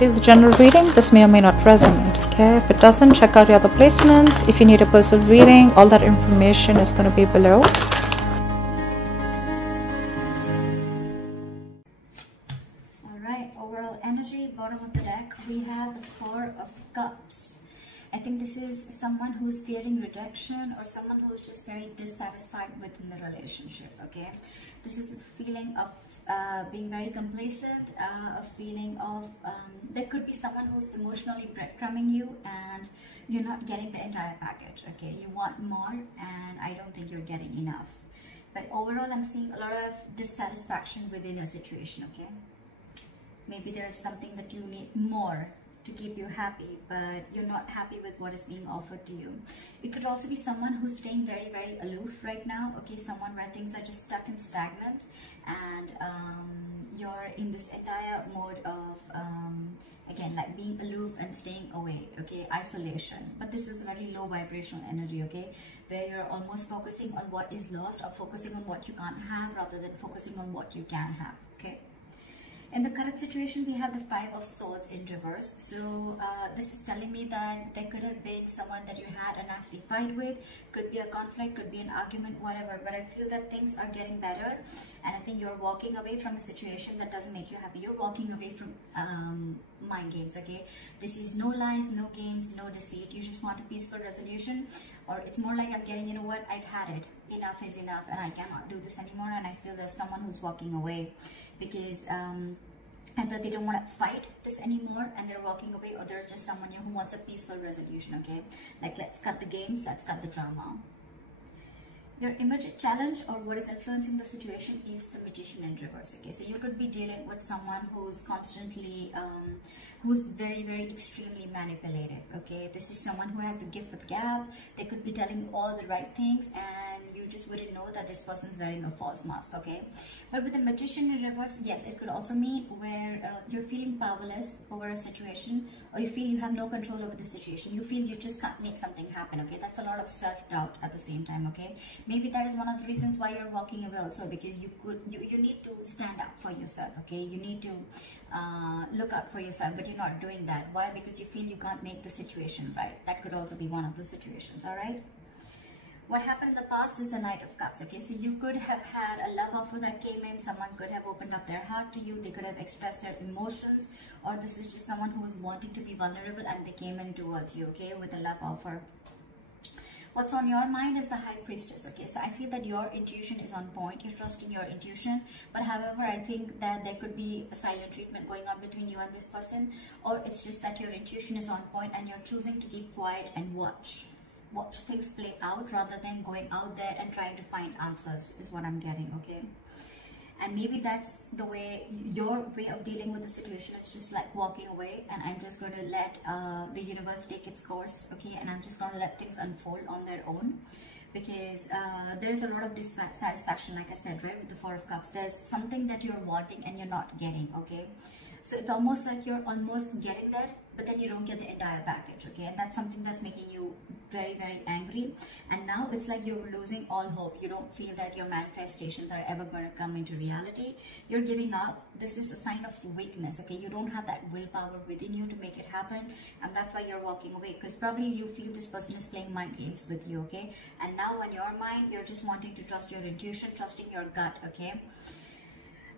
It is a general reading. This may or may not resonate. Okay, if it doesn't, check out your other placements. If you need a personal reading, all that information is going to be below. Alright, overall energy, bottom of the deck, we have the Four of Cups. I think this is someone who's fearing rejection or someone who's just very dissatisfied within the relationship, okay? This is a feeling of being very complacent, a feeling of, there could be someone who's emotionally breadcrumbing you and you're not getting the entire package, okay? You want more and I don't think you're getting enough. But overall, I'm seeing a lot of dissatisfaction within a situation, okay? Maybe there is something that you need more to keep you happy, but you're not happy with what is being offered to you. It could also be someone who's staying very, very aloof right now, okay? Someone where things are just stuck and stagnant and you're in this entire mode of, again, like being aloof and staying away, okay? Isolation. But this is a very low vibrational energy, okay? Where you're almost focusing on what is lost or focusing on what you can't have rather than focusing on what you can have, okay? In the current situation, we have the Five of Swords in reverse. So this is telling me that there could have been someone that you had a nasty fight with. Could be a conflict, could be an argument, whatever. But I feel that things are getting better. And I think you're walking away from a situation that doesn't make you happy. You're walking away from mind games, okay? This is no lies, no games, no deceit. You just want a peaceful resolution. Or it's more like I'm getting, you know what, I've had it. Enough is enough and I cannot do this anymore. And I feel there's someone who's walking away because either they don't want to fight this anymore and they're walking away, or there's just someone who wants a peaceful resolution, okay? Like, let's cut the games, let's cut the drama. Your immediate challenge or what is influencing the situation is the Magician in reverse, okay? So you could be dealing with someone who's constantly, who's very, very extremely manipulative, okay? This is someone who has the gift of gab. They could be telling you all the right things and you just wouldn't know that this person's wearing a false mask, okay? But with the Magician in reverse, yes, it could also mean where you're feeling powerless over a situation, or you feel you have no control over the situation. You feel you just can't make something happen, okay? That's a lot of self-doubt at the same time, okay? Maybe that is one of the reasons why you're walking away also, because you need to stand up for yourself, okay? You need to look out for yourself, but you're not doing that. Why? Because you feel you can't make the situation right. That could also be one of the situations, all right? What happened in the past is the Knight of Cups, okay? So you could have had a love offer that came in. Someone could have opened up their heart to you. They could have expressed their emotions, or this is just someone who is wanting to be vulnerable and they came in towards you, okay, with a love offer. What's on your mind is the High Priestess, okay? So I feel that your intuition is on point. You're trusting your intuition. But however, I think that there could be a silent treatment going on between you and this person. Or it's just that your intuition is on point and you're choosing to keep quiet and watch things play out rather than going out there and trying to find answers is what I'm getting, okay? And maybe that's the way, your way of dealing with the situation is just like walking away, and I'm just going to let the universe take its course, okay? And I'm just going to let things unfold on their own, because there's a lot of dissatisfaction, like I said, right, with the Four of Cups. There's something that you're wanting and you're not getting, okay? So it's almost like you're almost getting there, but then you don't get the entire package, okay? And that's something that's making you very, very angry. And now it's like you're losing all hope. You don't feel that your manifestations are ever going to come into reality. You're giving up. This is a sign of weakness, okay? You don't have that willpower within you to make it happen, and that's why you're walking away, because probably you feel this person is playing mind games with you, okay? And now in your mind, you're just wanting to trust your intuition, trusting your gut, okay?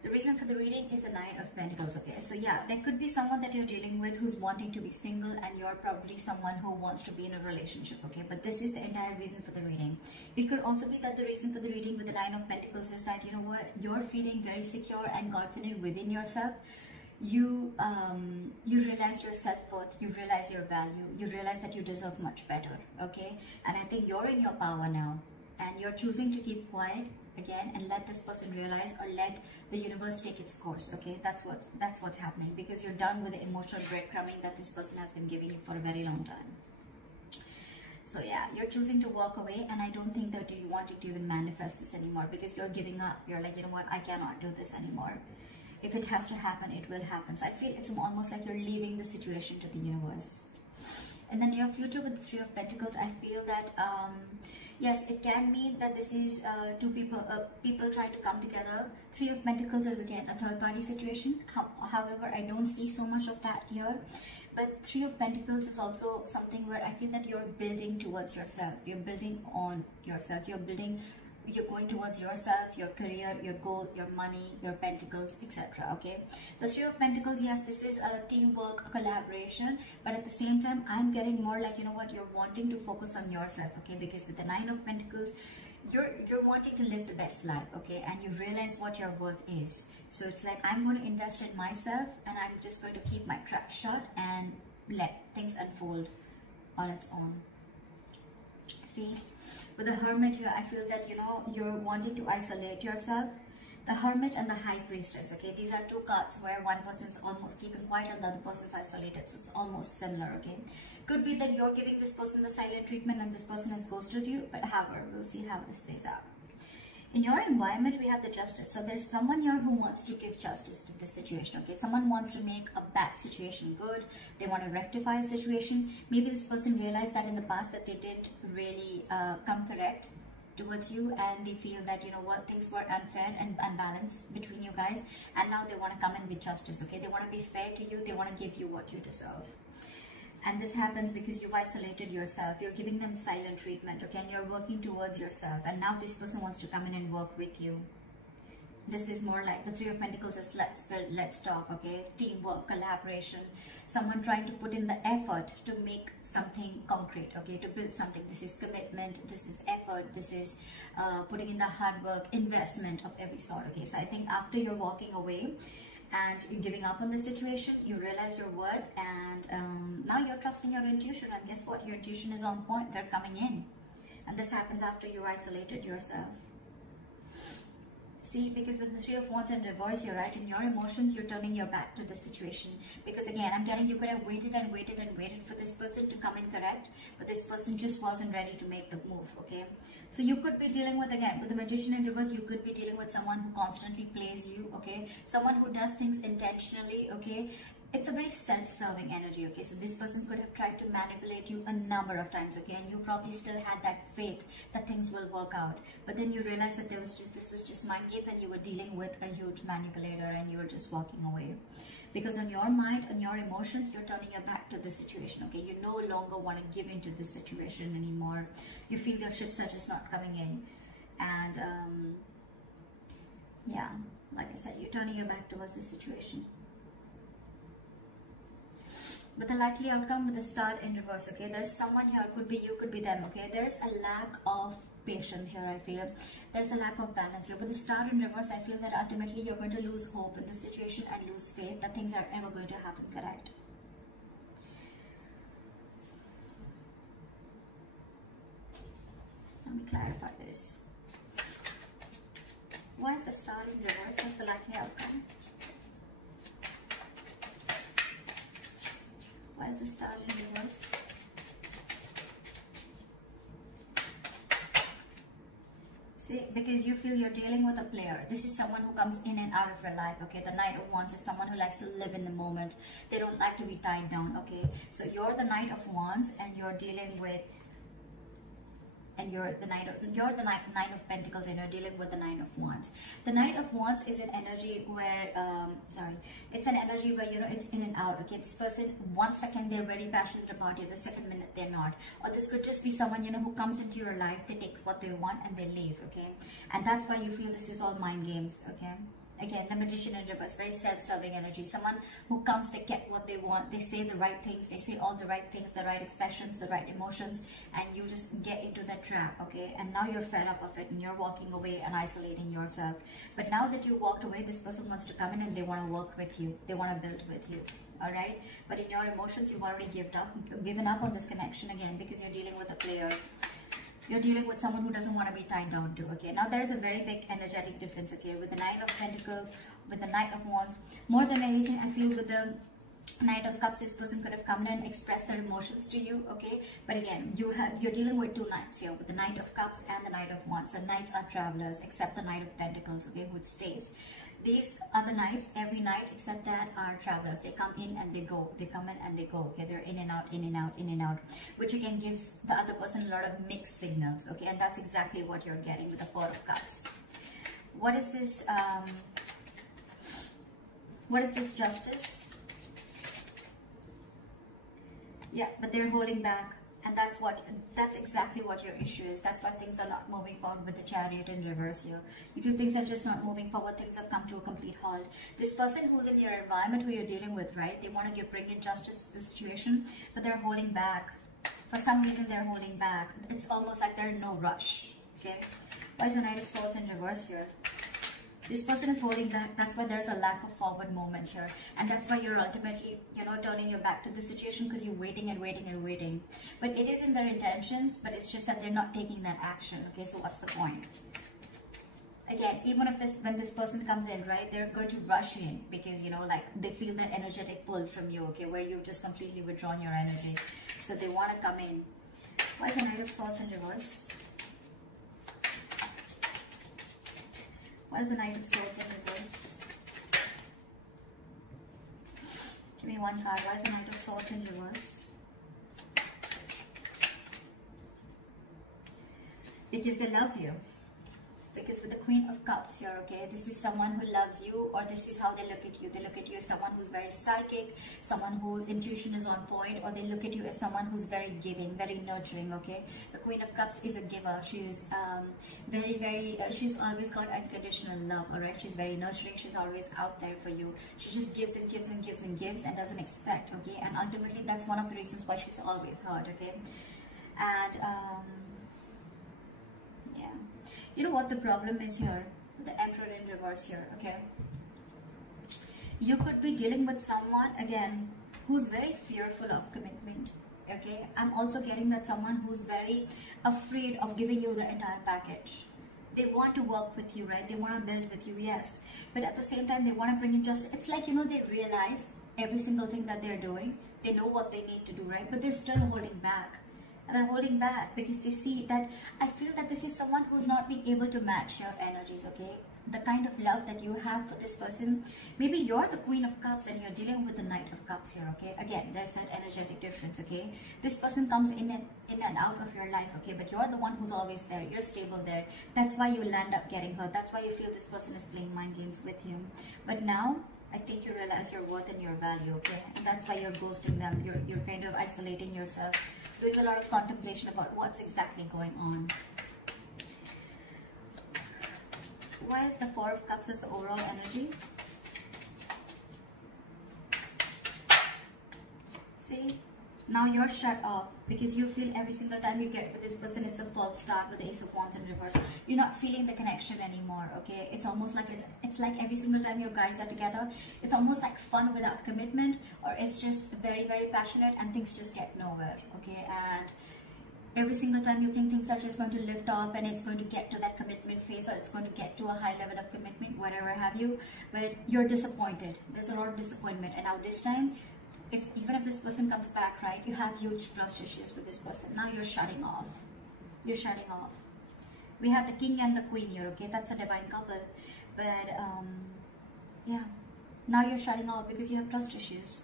The reason for the reading is the Nine of Pentacles, okay? So yeah, there could be someone that you're dealing with who's wanting to be single, and you're probably someone who wants to be in a relationship, okay? But this is the entire reason for the reading. It could also be that the reason for the reading with the Nine of Pentacles is that, you know what, you're feeling very secure and confident within yourself. You realize your self-worth, you realize your value, you realize that you deserve much better, okay? And I think you're in your power now, and you're choosing to keep quiet again and let this person realize, or let the universe take its course, okay? That's what's happening, because you're done with the emotional breadcrumbing that this person has been giving you for a very long time. So yeah, you're choosing to walk away, and I don't think that you want to even manifest this anymore, because you're giving up. You're like, you know what, I cannot do this anymore. If it has to happen, it will happen. So I feel it's almost like you're leaving the situation to the universe. In the near future with the Three of Pentacles, I feel that yes, it can mean that this is two people trying to come together. Three of Pentacles is again a third party situation. However, I don't see so much of that here. But Three of Pentacles is also something where I feel that you're building towards yourself. You're building on yourself. You're going towards yourself, your career, your goal, your money, your pentacles, etc. Okay, the Three of Pentacles, yes, this is a teamwork, a collaboration, but at the same time I'm getting more like, you know what, you're wanting to focus on yourself. Okay, because with the Nine of Pentacles, you're wanting to live the best life. Okay, and you realize what your worth is. So it's like, I'm going to invest in myself, and I'm just going to keep my trap shut and let things unfold on its own. See, with the Hermit here, I feel that, you know, you're wanting to isolate yourself. The Hermit and the High Priestess, okay, these are two cards where one person's almost keeping quiet and the other person's isolated, so it's almost similar. Okay, could be that you're giving this person the silent treatment and this person has ghosted you, but however, we'll see how this plays out. In your environment, we have the Justice. So there's someone here who wants to give justice to this situation. Okay, someone wants to make a bad situation good. They want to rectify a situation. Maybe this person realized that in the past that they didn't really come correct towards you, and they feel that, you know what, things were unfair and unbalanced between you guys, and now they want to come in with justice. Okay, they want to be fair to you. They want to give you what you deserve. And this happens because you've isolated yourself. You're giving them silent treatment, okay? And you're working towards yourself. And now this person wants to come in and work with you. This is more like the Three of Pentacles is let's build, let's talk, okay? Teamwork, collaboration. Someone trying to put in the effort to make something concrete, okay? To build something. This is commitment, this is effort, this is putting in the hard work, investment of every sort, okay? So I think after you're walking away, and you're giving up on the situation, you realize your worth, and now you're trusting your intuition, and guess what, your intuition is on point. They're coming in, and this happens after you isolated yourself. See, because with the Three of Wands in reverse here, right, in your emotions, you're turning your back to the situation. Because again, I'm getting, you could have waited and waited and waited for this person to come in correct, but this person just wasn't ready to make the move, okay? So you could be dealing with, again, with the Magician in reverse, you could be dealing with someone who constantly plays you, okay? Someone who does things intentionally, okay? It's a very self-serving energy, okay? So this person could have tried to manipulate you a number of times, okay? And you probably still had that faith that things will work out. But then you realized that this was just mind games, and you were dealing with a huge manipulator, and you were just walking away. Because on your mind and your emotions, you're turning your back to the situation, okay? You no longer want to give into this situation anymore. You feel your ship are just not coming in. And, yeah, like I said, you're turning your back towards the situation. But the likely outcome with the Star in reverse, okay, there's someone here, could be you, could be them, okay? There's a lack of patience here, I feel. There's a lack of balance here. With the Star in reverse, I feel that ultimately you're going to lose hope in this situation and lose faith that things are ever going to happen correct. Let me clarify this. Why is the Star in reverse as the likely outcome? Why is the Star in reverse? See, because you feel you're dealing with a player. This is someone who comes in and out of your life, okay? The Knight of Wands is someone who likes to live in the moment. They don't like to be tied down, okay? So you're the Knight of Wands, and you're dealing with, and you're the Knight of Pentacles, and you're dealing with the Knight of Wands. The Knight of Wands is an energy where, it's an energy where, you know, it's in and out, okay? This person, 1 second they're very passionate about you, the second minute they're not. Or this could just be someone, you know, who comes into your life, they take what they want and they leave, okay? And that's why you feel this is all mind games, okay? Again, the Magician in reverse, very self-serving energy. Someone who comes, they get what they want, they say the right things, they say all the right things, the right expressions, the right emotions, and you just get into that trap, okay? And now you're fed up of it, and you're walking away and isolating yourself. But now that you walked away, this person wants to come in and they want to work with you. They want to build with you, all right? But in your emotions, you've already given up on this connection again, because you're dealing with a player. You're dealing with someone who doesn't want to be tied down to, okay? Now there's a very big energetic difference, okay? With the Knight of Pentacles, with the Knight of Wands, more than anything, I feel with the Knight of Cups, this person could have come in and expressed their emotions to you, okay? But again, you're dealing with two Knights here, with the Knight of Cups and the Knight of Wands. The Knights are travelers, except the Knight of Pentacles, okay, who stays. These other nights, every night except that, are travelers. They come in and they go. They come in and they go. Okay, they're in and out, in and out, in and out, which again gives the other person a lot of mixed signals. Okay, and that's exactly what you're getting with the Four of Cups. What is this? What is this? Justice? Yeah, but they're holding back. And that's exactly what your issue is. That's why things are not moving forward with the Chariot in reverse here. You feel things are just not moving forward. Things have come to a complete halt. This person who's in your environment, who you're dealing with, right? They want to bring in justice to the situation, but they're holding back. For some reason, they're holding back. It's almost like they're in no rush. Okay. Why is the Knight of Swords in reverse here? This person is holding back. That's why there's a lack of forward movement here. And that's why you're ultimately, turning your back to the situation, because you're waiting and waiting and waiting. But it is in their intentions, but it's just that they're not taking that action. Okay, so what's the point? Again, even if when this person comes in, right, they're going to rush in because, like they feel that energetic pull from you, okay, where you've just completely withdrawn your energies. So they want to come in. Why is the Knight of Swords in reverse? Why is the Knight of Swords in reverse? Give me one card. Why is the Knight of Swords in reverse? Because they love you. Because with the Queen of Cups here, okay, this is someone who loves you, or this is how they look at you. They look at you as someone who's very psychic, someone whose intuition is on point, or they look at you as someone who's very giving, very nurturing, okay? The Queen of Cups is a giver. She's she's always got unconditional love, all right? She's very nurturing. She's always out there for you. She just gives and gives and gives and gives and doesn't expect, okay? And ultimately, that's one of the reasons why she's always hurt, okay? And, yeah. You know what the problem is here? The Emperor in reverse here, okay? You could be dealing with someone, again, who's very fearful of commitment, okay? I'm also getting that someone who's very afraid of giving you the entire package. They want to work with you, right? They want to build with you, yes. But at the same time, they want to bring in justice. It's like, they realize every single thing that they're doing. They know what they need to do, right? But they're still holding back. And they're holding back because they see that, I feel that this is someone who's not being able to match your energies, okay? The kind of love that you have for this person. Maybe you're the Queen of Cups and you're dealing with the Knight of Cups here, okay? Again, there's that energetic difference, okay? This person comes in and out of your life, okay? But you're the one who's always there. You're stable there. That's why you land up getting hurt. That's why you feel this person is playing mind games with you. But now, I think you realize your worth and your value, okay? And that's why you're ghosting them. You're kind of isolating yourself. Doing a lot of contemplation about what's exactly going on. Why is the Four of Cups as the overall energy? See? Now you're shut off because you feel every single time you get with this person, it's a false start with the Ace of Wands in reverse. You're not feeling the connection anymore, okay? It's almost like it's like every single time you guys are together, it's almost like fun without commitment, or it's just very, very passionate and things just get nowhere, okay? And every single time you think things are just going to lift off and it's going to get to that commitment phase, or it's going to get to a high level of commitment, whatever have you, but you're disappointed. There's a lot of disappointment. And now this time, even if this person comes back, right, you have huge trust issues with this person. Now you're shutting off. You're shutting off. We have the King and the Queen here, okay? That's a divine couple. But, yeah. Now you're shutting off because you have trust issues.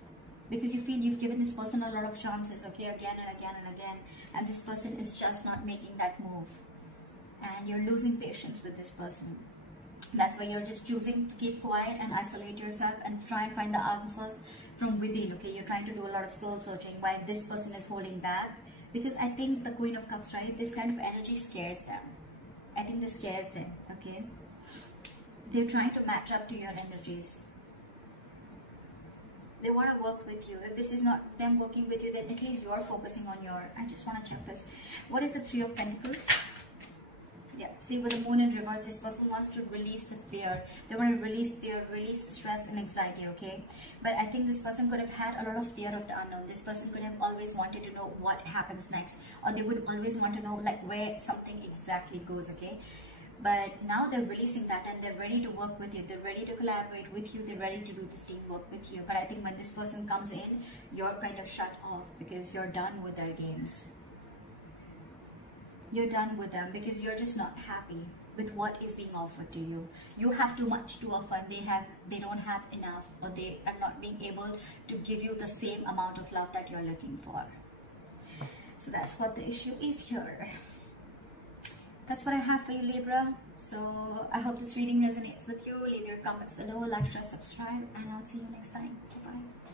Because you feel you've given this person a lot of chances, okay? Again and again and again. And this person is just not making that move. And you're losing patience with this person. That's why you're just choosing to keep quiet and isolate yourself and try and find the answers from within, okay? You're trying to do a lot of soul searching while this person is holding back. Because I think the Queen of Cups, right, this kind of energy scares them. I think this scares them, okay? They're trying to match up to your energies. They want to work with you. If this is not them working with you, then at least you're focusing on your... I just want to check this. What is the Three of Pentacles? Yeah, see, with the Moon in reverse, this person wants to release the fear. They want to release fear, release stress and anxiety, okay? But I think this person could have had a lot of fear of the unknown. This person could have always wanted to know what happens next. Or they would always want to know, like, where something exactly goes, okay? But now they're releasing that and they're ready to work with you. They're ready to collaborate with you. They're ready to do this teamwork with you. But I think when this person comes in, you're kind of shut off because you're done with their games. You're done with them because you're just not happy. with what is being offered to you. You have too much to offer, and they don't have enough, or they are not being able to give you the same amount of love that you're looking for. So that's what the issue is here. That's what I have for you, Libra. So I hope this reading resonates with you. Leave your comments below, like, share, subscribe, and I'll see you next time. Bye-bye.